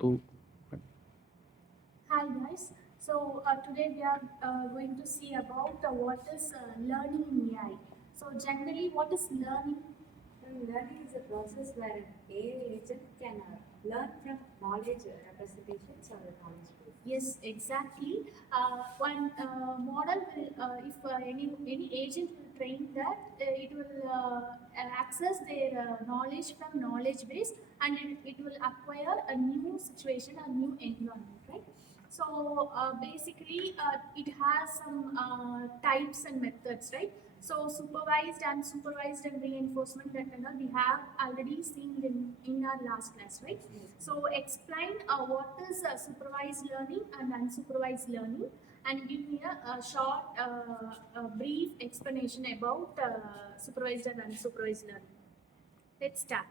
Two. Hi guys. Today we are going to see about what is learning in AI. So generally, what is learning? Learning is a process where an AI agent can learn from knowledge representations or knowledge base. Yes, exactly. One model will, if any agent will train that, it will access their knowledge from knowledge base, and it will acquire a new situation, a new environment, right? Basically, it has some types and methods, right? So supervised, unsupervised, and reinforcement that we have already seen in our last class, right? So explain what is supervised learning and unsupervised learning, and give me a short, brief explanation about supervised and unsupervised learning. Let's start.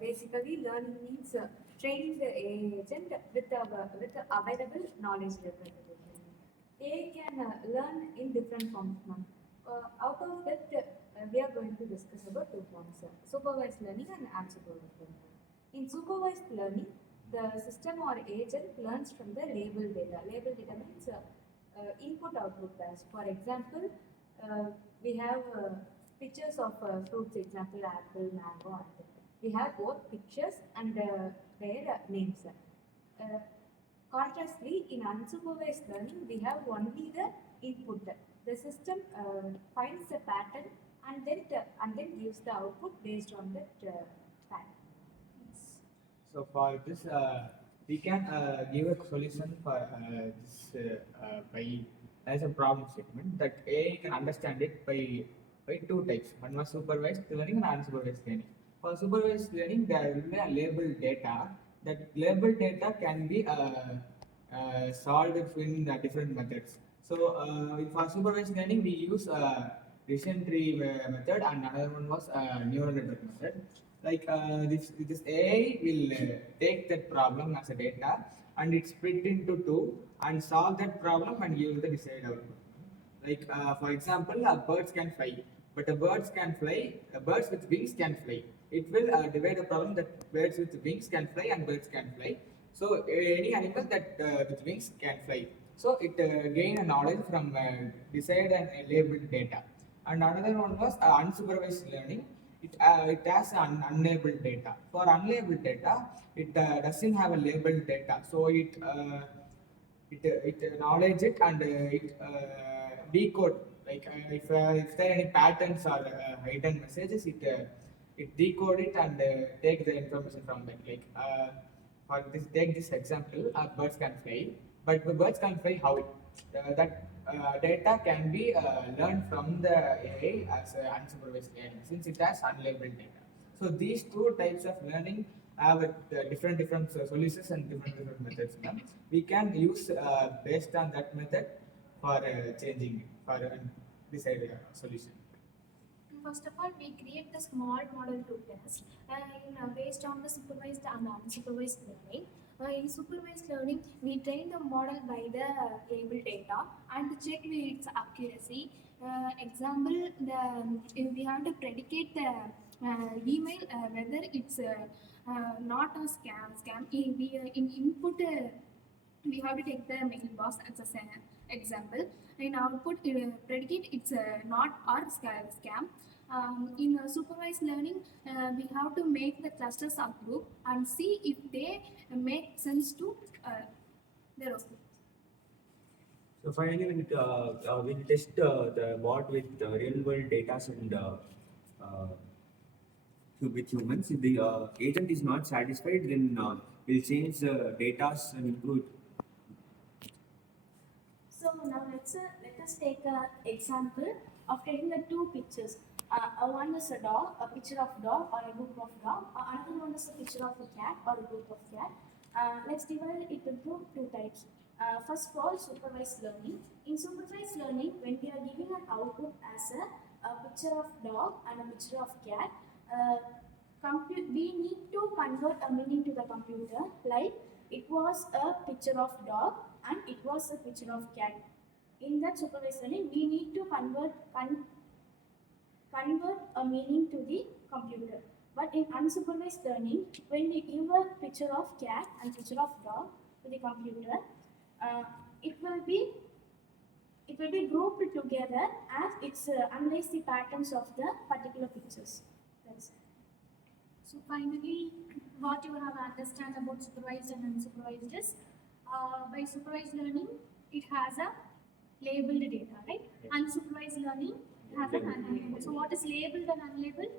Basically, learning means training the AI agent with available knowledge representation. AI can learn in different forms, ma'am. Out of that, we are going to discuss about two forms: supervised learning and unsupervised learning. In supervised learning, the system or agent learns from the label data. Label data means input-output pairs. For example, we have pictures of fruits, example apple, mango, and we have both pictures and their names. Contrastly, in unsupervised learning, we have only the input. The system finds a pattern and then gives the output based on that pattern. So for this, we can give a solution for this by as a problem statement that AI can understand it by two types. One was supervised learning and unsupervised learning. For supervised learning, there will be a labeled data. That labeled data can be solved in different methods. So for supervised learning, we use decision tree method, and another one was neural network method. Like this AI will take that problem as a data and it's split into two and solve that problem and give the desired output. Like for example, birds can fly, but birds with wings can fly. It will divide the problem that birds with wings can fly and birds can fly. So any animal that with wings can fly. So it gain a knowledge from desired and labeled data. And another one was unsupervised learning. It has unlabeled data. For unlabeled data, it doesn't have a labeled data. So it acknowledge it and it decode, like if there are any patterns or hidden messages, it decode it and take the information from that. Like for this, take this example, birds can fly, but the birds can fly how? That data can be learned from the AI as unsupervised learning since it has unlabeled data. So these two types of learning have different solutions and different methods. Now we can use based on that method for changing it for decide solution. First of all, we create the small model to test based on the supervised and unsupervised learning. In supervised learning, we train the model by the label data and check its accuracy. Example, we have to predicate the email whether it's not a scam. In input, we have to take the mailbox as an example. In output, predicate it's not or scam. In supervised learning, we have to make the cluster subgroup and see if they make sense to their output. So finally, when you test the bot with real world data and with humans, if the agent is not satisfied, then we'll change the data and improve it. So now let us take an example of taking the two pictures. One is a dog, a picture of dog or a group of dog. Another one is a picture of a cat or a group of cat. Let's divide it into two types. First of all, supervised learning. In supervised learning, when we are giving an output as a picture of dog and a picture of cat, we need to convert a meaning to the computer, like it was a picture of dog and it was a picture of cat. In that supervised learning, we need to convert a meaning to the computer. But in unsupervised learning, when we give a picture of cat and picture of dog to the computer, uh, it will be grouped together as it's analyze the patterns of the particular pictures. That's it. So finally, what you have understand about supervised and unsupervised is, by supervised learning, it has a labeled data, right? Yes. Unsupervised learning has an unlabeled. So what is labeled and unlabeled?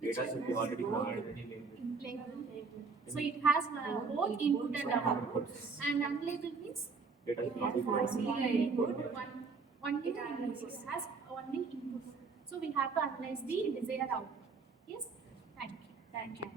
Data should be already known. Labeled. So it has both input and output. And unlabeled means Data it should not be has known. only input, only input. It has only input. So we have to analyze the desired output. Yes? Thank you. Thank you.